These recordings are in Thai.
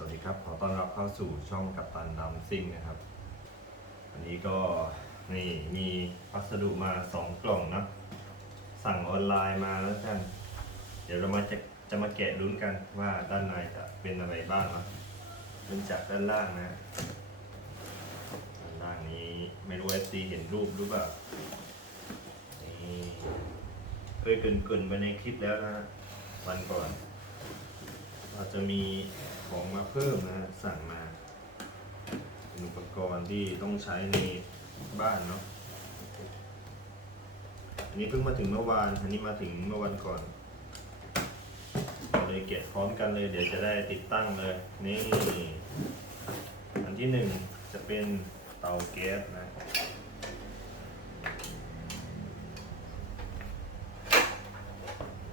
สวัสดีครับ ขอต้อนรับเข้าสู่ช่องกัปตันดำซิ่งนะครับ อันนี้ก็นี่มีพัสดุมาสองกล่องนะ สั่งออนไลน์มาแล้วกัน เดี๋ยวเรามาจะจะมาแกะลุ้นกันว่าด้านในจะเป็นอะไรบ้างนะเริ่มจากด้านล่างนะด้านล่างนี้ไม่รู้เอฟซีเห็นรูปหรือเปล่านี่เคยเกินๆไปในคลิปแล้วนะวันก่อนเราจะมี ของมาเพิ่มนะฮะสั่งมาเป็นอุปกรณ์ที่ต้องใช้ในบ้านเนาะอันนี้เพิ่งมาถึงเมื่อวาน อันนี้มาถึงเมื่อวันก่อนเราเลยเก็บพร้อมกันเลย เดี๋ยวจะได้ติดตั้งเลย นี่ อันที่หนึ่งจะเป็นเตาแก๊สนะ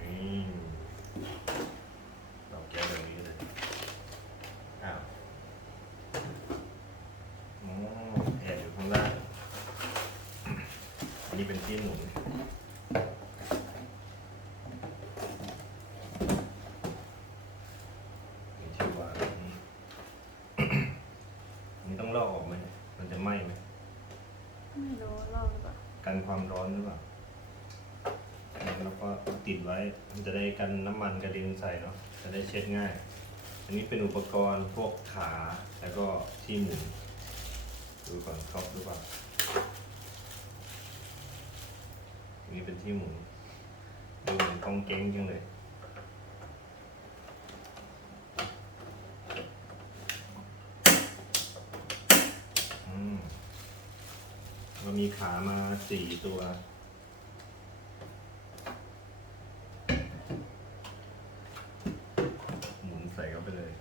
นี่เราแก้แบบนี้เลยอ้าวอ๋อแอบอยู่ข้างล่าง อันนี้ เป็นที่หมุนเป็นที่วางอันนี้อันนี้ต้องลอกออกไหม มันจะไหม้ไหม ไม่รู้ลอกหรือเปล่ากันความร้อนหรือเปล่าแล้วก็ติดไว้ มันจะได้กันน้ำมันกระเด็นใส่เนาะ จะได้เช็ดง่าย อันนี้เป็นอุปกรณ์พวกขา แล้วก็ที่หมุน ดูก่อนครบหรือเปล่า มีเป็นที่หมุนดูเหมือนกองเก้งจังเลยอืมเรามีขามาสี่ตัว หมุนใส่เข้าไปเลย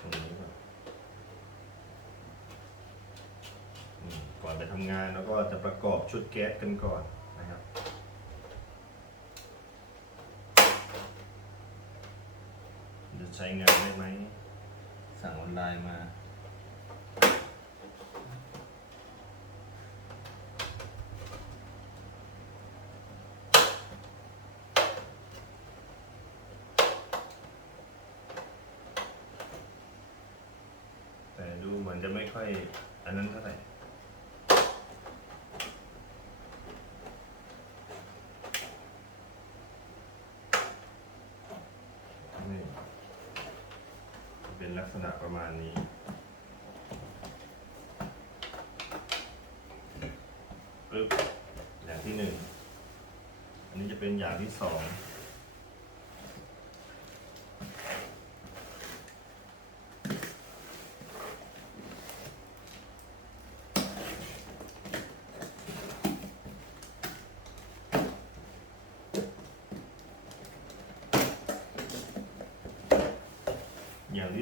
ตรงนี้ก่อนอืมก่อนไป ทำงานแล้วก็จะประกอบชุดแก๊สกันก่อนนะครับจะใช้งานได้ไหม สั่งออนไลน์มาแต่ดูเหมือนจะไม่ค่อยอันนั้นเท่าไหร่ นี่ เป็นลักษณะประมาณนี้ ปึ๊บอย่างที่หนึ่ง อันนี้จะเป็นอย่างที่สอง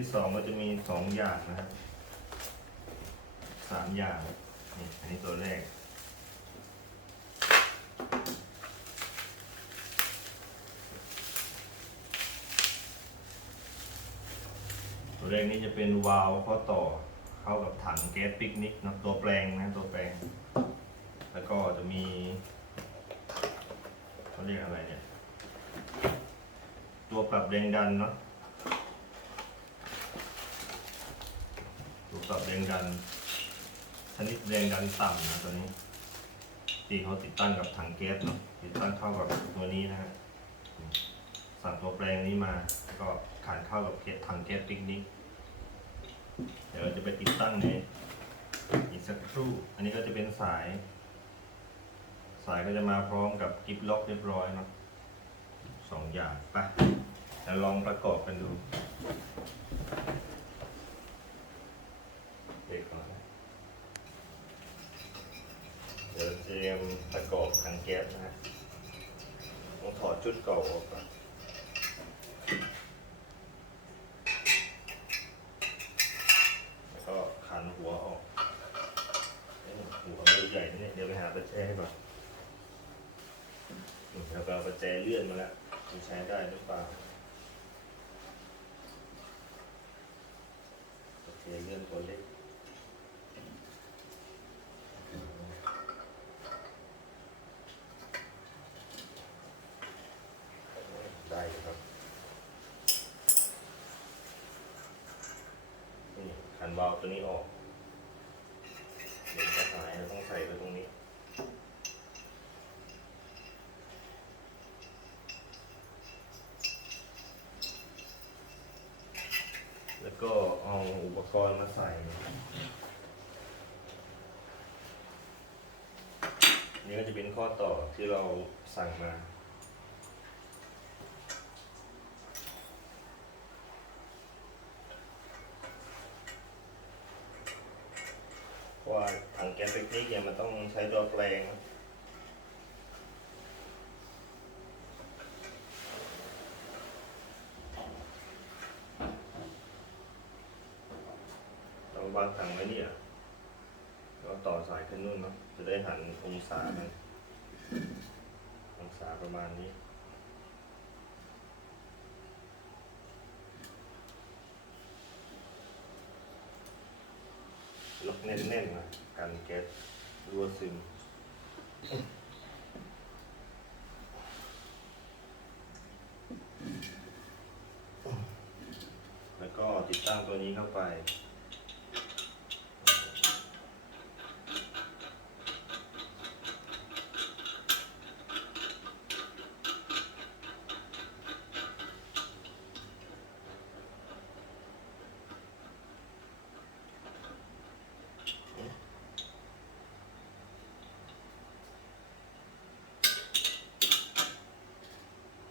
ที่สองก็จะมีสองอย่างนะครับสามอย่างนี่อันนี้ตัวแรก ตัวแรกนี้จะเป็นวาล์วข้อต่อเข้ากับถังแก๊สปิกนิกนะตัวแปลงนะตัวแปลง แล้วก็จะมีเขาเรียกอะไรเนี่ย ตัวปรับแรงดันเนาะ ตัวปรับแรงดัน ชนิดแรงดันต่ำนะตัวนี้ที่เขาติดตั้งกับถังแก๊สเนาะติดตั้งเข้ากับตัวนี้นะฮะสั่งตัวแปลงนี้มาแล้วก็ขานเข้ากับเกถังแก๊สปิกนิกเดี๋ยวเราจะไปติดตั้งในอีกสักครู่ อันนี้ก็จะเป็นสาย สายก็จะมาพร้อมกับกิฟล็อกเรียบร้อยเนาะสองอย่างไปเดี๋ยวลองประกอบกันดู เด็กนะเดี๋ยวเตรียมประกอบถังแก๊สนะฮะต้องถอดชุดเก่าออกก่อนแล้วก็ขันหัวออกหัวเบอร์ใหญ่นี่เดี๋ยวไปหาประแจให้ก่อนอืมแล้วก็เอาประแจเลื่อนมาแล้วจะใช้ได้หรือเปล่าประแจเลื่อนตัวเล็ก วาล์ว ตัวนี้ออก เดี๋ยวจะหายเราต้องใส่ไว้ตรงนี้ แล้วก็เอาอุปกรณ์มาใส่ นี่ก็จะเป็นข้อต่อที่เราสั่งมา เพราะว่าถังแก๊สเทคนิคเนี่ยมันต้องใช้ตัวแปลงนะเรา วางถังไว้เนี่ยแล้วต่อสายขึ้นนู่นเนาะจะได้หันองศามันองศาประมาณนี้ล็อกแน่นๆนะกันแก๊สรั่วซึมแล้วก็ติดตั้งตัวนี้เข้าไป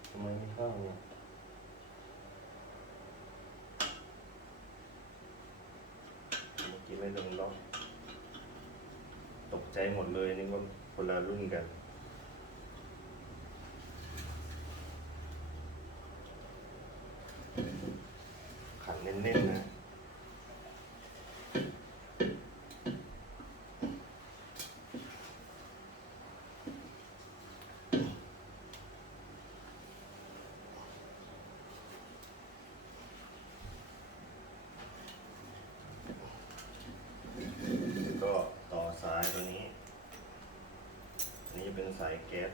ทำไมไม่เข้าเนี่ยเมื่อกี้ ไม่ลงล็อก ตกใจหมดเลยนี่ก็คนละรุ่นกัน ขันเน้นๆนะ ก็ต่อสายตัวนี้ อั นี้เป็นสายแก๊ส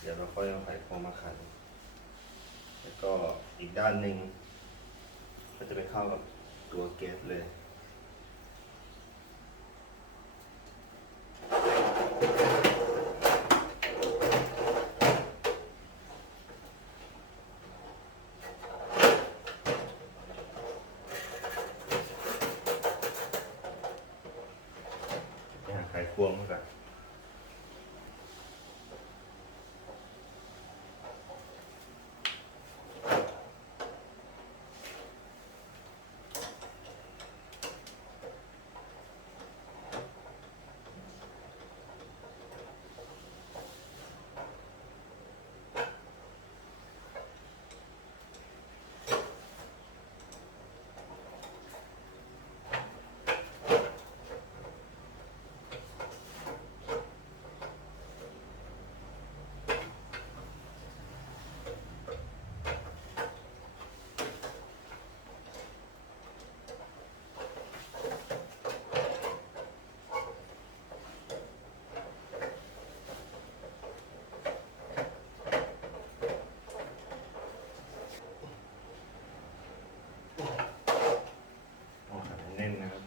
เดี๋ยวเราค่อยเอาไขควงมาขัน แล้วก็อีกด้านหนึ่งก็จะไปเข้ากับตัวแก๊สเลย ไปหาไขควงมาก่อนเอาขันให้แน่นนะครับ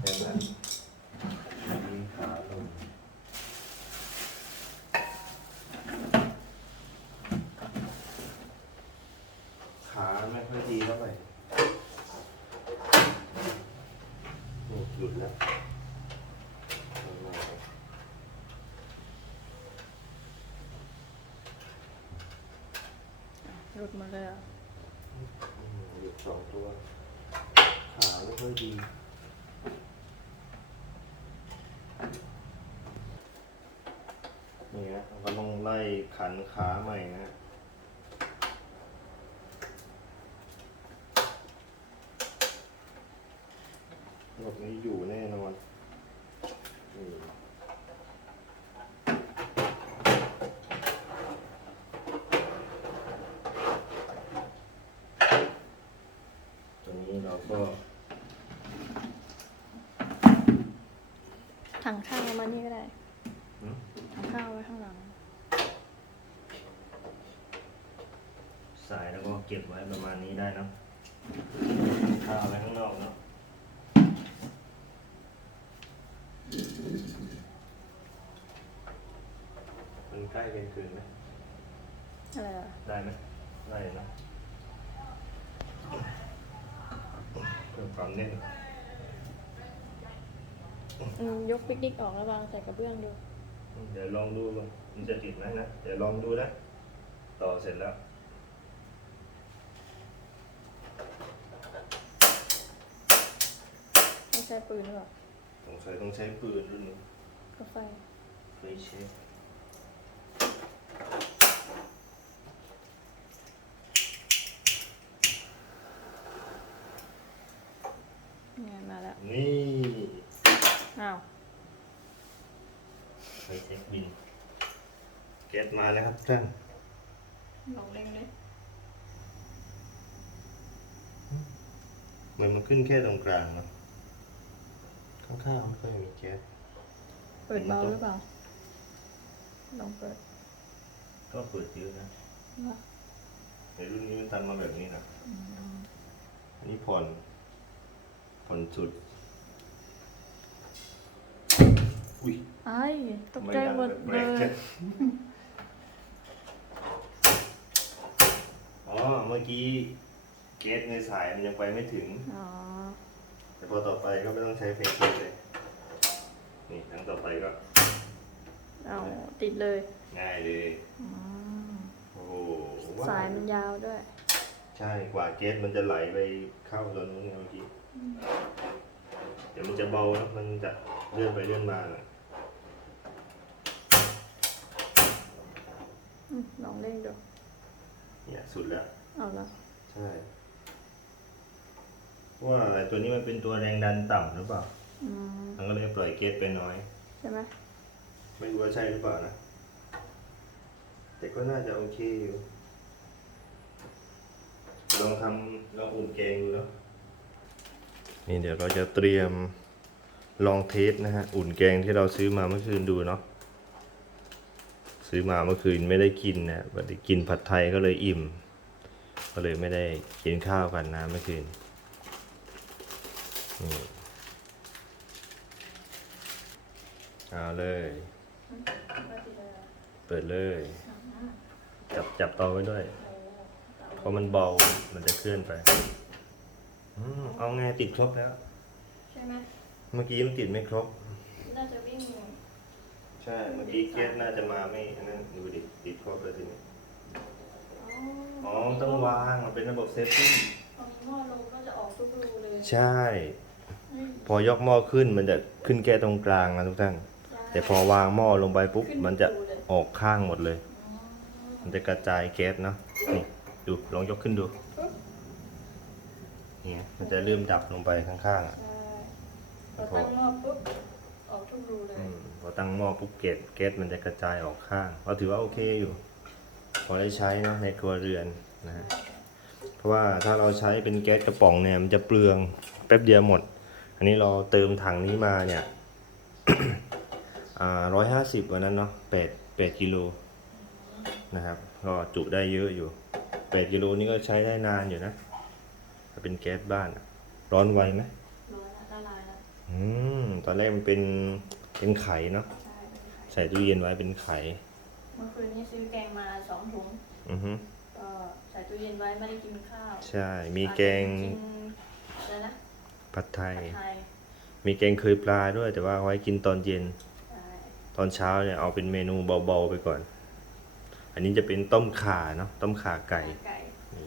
เห็นไหมมีขาลงขาไม่ค่อยดีเท่าไหร่โอ้หลุดแล้วเอามา หลุดมาเลยอะหลุดสองตัว ขาไม่ค่อยดีนี่นะก็ต้องไล่ขันขาใหม่นะฮะระบนี้อยู่แน่นอนนี่ ก็ ถังข้าวเอามานี่ก็ได้หืมถังข้าวไว้ข้างหลัง สายแล้วก็เก็บไว้ประมาณนี้ได้เนอะข้าวไว้ข้างนอกเนาะมันใกล้เป็นคืนไหมอะไรอะได้ไหมได้เนอะเพิ่มความแน่น อืมยกปิกนิกออกแล้ววางใส่กระเบื้องดูเดี๋ยวลองดูก่อนมันจะติดไหมนะ เดี๋ยวลองดูนะ ต่อเสร็จแล้วไม่ใช้ปืนหรือเปล่าสงสัยต้องใช้ปืนรุ่นนี้กาไฟไฟเช็ค เนี่ยมาแล้ว นี่ อ้าว ไฟเช็คบิน แก๊สมาแล้วครับท่านลองเล่งเลยเหมือนมันขึ้นแค่ตรงกลางเนอะข้างๆไม่ค่อยมีแก๊สเปิดเบาหรือเปล่า ลองเปิด ก็เปิดเยอะนะว่าในรุ่นนี้มันตันมาแบบนี้นะอืมอันนี้ผ่อน ผ่อนสุด อุ้ยไอ้ายตกใจหมดไเลย แปกๆ อ๋อ เมื่อกี้เกสในสายมันยังไปไม่ถึง อ๋อ แต่พอต่อไปก็ไม่ต้องใช้เพลงเกสเลย นี่ครั้งต่อไปก็ เอาติดเลยง่ายเลยอืมโอ้โหว้วสายมันยาวด้วย ใช่กว่าเกสมันจะไหลไปเข้าตัวนู้นไงเมื่อกี้ เดี๋ยวมันจะเบานะมันจะเลื่อนไปเลื่อนมาน่ะอืมลองเล่งดู เนี่ยสุดแล้ว เอาละใช่ว่าอะไรตัวนี้มันเป็นตัวแรงดันต่ำหรือเปล่าอืมมันก็เลยปล่อยเกสไปน้อย ใช่ไหมไม่รู้ว่าใช่หรือเปล่านะ แต่ก็น่าจะโอเคอยู่ ลองทำลองอุ่นแกงดูแล้วนี่เดี๋ยวเราจะเตรียมลองเทสนะฮะ อุ่นแกงที่เราซื้อมาเมื่อคืนดูเนาะ ซื้อมาเมื่อคืนไม่ได้กินนะวันนี้กินผัดไทยก็เลยอิ่ม ก็เลยไม่ได้กินข้าวกันนะเมื่อคืนนี่เอาเลย เปิดเลย จับจับเตาไว้ด้วย เพราะมันเบา มันจะเคลื่อนไปอืมเอาไงติดครบแล้ว ใช่ไหมเมื่อกี้มันติดไม่ครบ น่าจะวิ่งใช่เมื่อกี้แก๊สน่าจะมาไม่อันนั้นดูดิติดครบแล้วทีนี้อ๋อต้องวางมันเป็นระบบเซฟตี้พอมีหม้อลงก็จะออกทุกรูเลยใช่ พอยกหม้อขึ้นมันจะขึ้นแค่ตรงกลางนะทุกท่าน แต่พอวางหม้อลงไปปุ๊บมันจะออกข้างหมดเลย มันจะกระจายแก๊สเนาะนี่ดูลองยกขึ้นดูเนี่ยมันจะเริ่มดับลงไปข้างๆอะใช่พอตั้งหม้อปุ๊บออกทุกรูเลย อืม พอตั้งหม้อปุ๊บเกล็ดแก๊สมันจะกระจายออกข้างเราถือว่าโอเคอยู่ พอได้ใช้เนาะในครัวเรือนนะฮะเพราะว่าถ้าเราใช้เป็นแก๊สกระป๋องเนี่ยมันจะเปลืองแป๊บเดียวหมด อันนี้เราเติมถังนี้มาเนี่ยอ่าร้อยห้าสิบวันนั้นเนาะแปดแปดกิโลนะครับก็จุได้เยอะอยู่แปดกิโลนี่ก็ใช้ได้นานอยู่นะถ้าเป็นแก๊สบ้านอะร้อนไวไหมร้อยละละลายแล้วอืมตอนแรกมันเป็น เป็นไข่เนาะใช่เป็นไข่ใส่ตู้เย็นไว้เป็นไข่เมื่อคืนนี้ซื้อแกงมาสองถุงอือฮึก็ใส่ตู้เย็นไว้ไม่ได้กินข้าวใช่ มีแกงกินอะไรนะผัดไทยผัดไทยมีแกงเคยปลาด้วย แต่ว่าเอาไว้กินตอนเย็น ใช่ตอนเช้าเนี่ยเอาเป็นเมนูเบาๆไปก่อน อันนี้จะเป็นต้มข่าเนาะ ต้มข่าไก่ ไก่นี่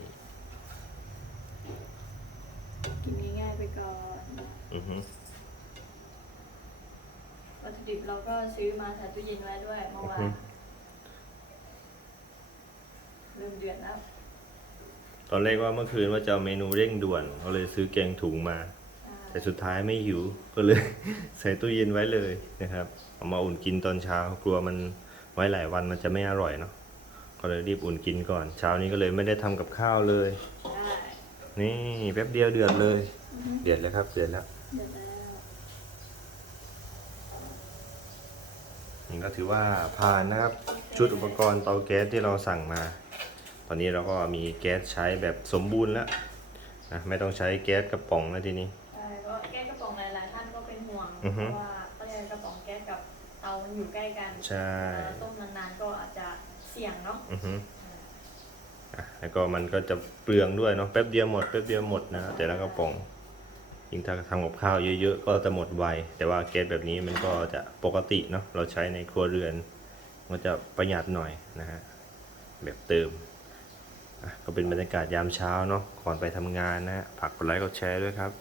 กินง่ายๆไปก่อน อือฮึวัตถุ ดิบเราก็ซื้อมาใส่ตู้เย็นไว้ด้วยเมื่อวาอืนอฮึเริ่มเดือดแล้ว ตอนแรกว่าเมื่อคืนว่าจะเอาเมนูเร่งด่วนก็เลยซื้อแกงถุงมา แต่สุดท้ายไม่หิวก็เลย ใส่ตู้เย็นไว้เลยนะครับ เอามาอุ่นกินตอนเช้ากลัวมันไว้หลายวันมันจะไม่อร่อยเนาะก็เลยรีบอุ่นกินก่อน เช้านี้ก็เลยไม่ได้ทำกับข้าวเลยใช่นี่แป๊บเดียวเดือดเลยอือฮึเดือดแล้วครับเดือดแล้ว เดี๋ยวแล้ว นี่ก็ถือว่าผ่านนะครับ ชุดอุปกรณ์เตาแก๊สที่เราสั่งมา ตอนนี้เราก็มีแก๊สใช้แบบสมบูรณ์แล้วนะไม่ต้องใช้แก๊สกระป๋องแล้วทีนี้ ใช่ก็แก้กระป๋องหลายๆท่านก็เป็นห่วงอือฮึเพราะว่าก็ยังกระป๋องแก๊สกับเตามันอยู่ใกล้กันใช่เอ่อต้มนานๆก็อาจจะเสี่ยงเนาะอือฮึอะแล้วก็มันก็จะเปลืองด้วยเนาะแป๊บเดียวหมดแป๊บเดียวหมดนะแต่ละกระป๋อง ยิ่งถ้าทำกับข้าวเยอะๆ ก็จะหมดไว แต่ว่าแก๊สแบบนี้มันก็จะปกติเนาะ เราใช้ในครัวเรือน มันจะประหยัดหน่อยนะฮะ แบบเติม ก็เป็นบรรยากาศยามเช้าเนาะ ก่อนไปทำงานนะฮะฝากกดไลค์กดแชร์ด้วยครับ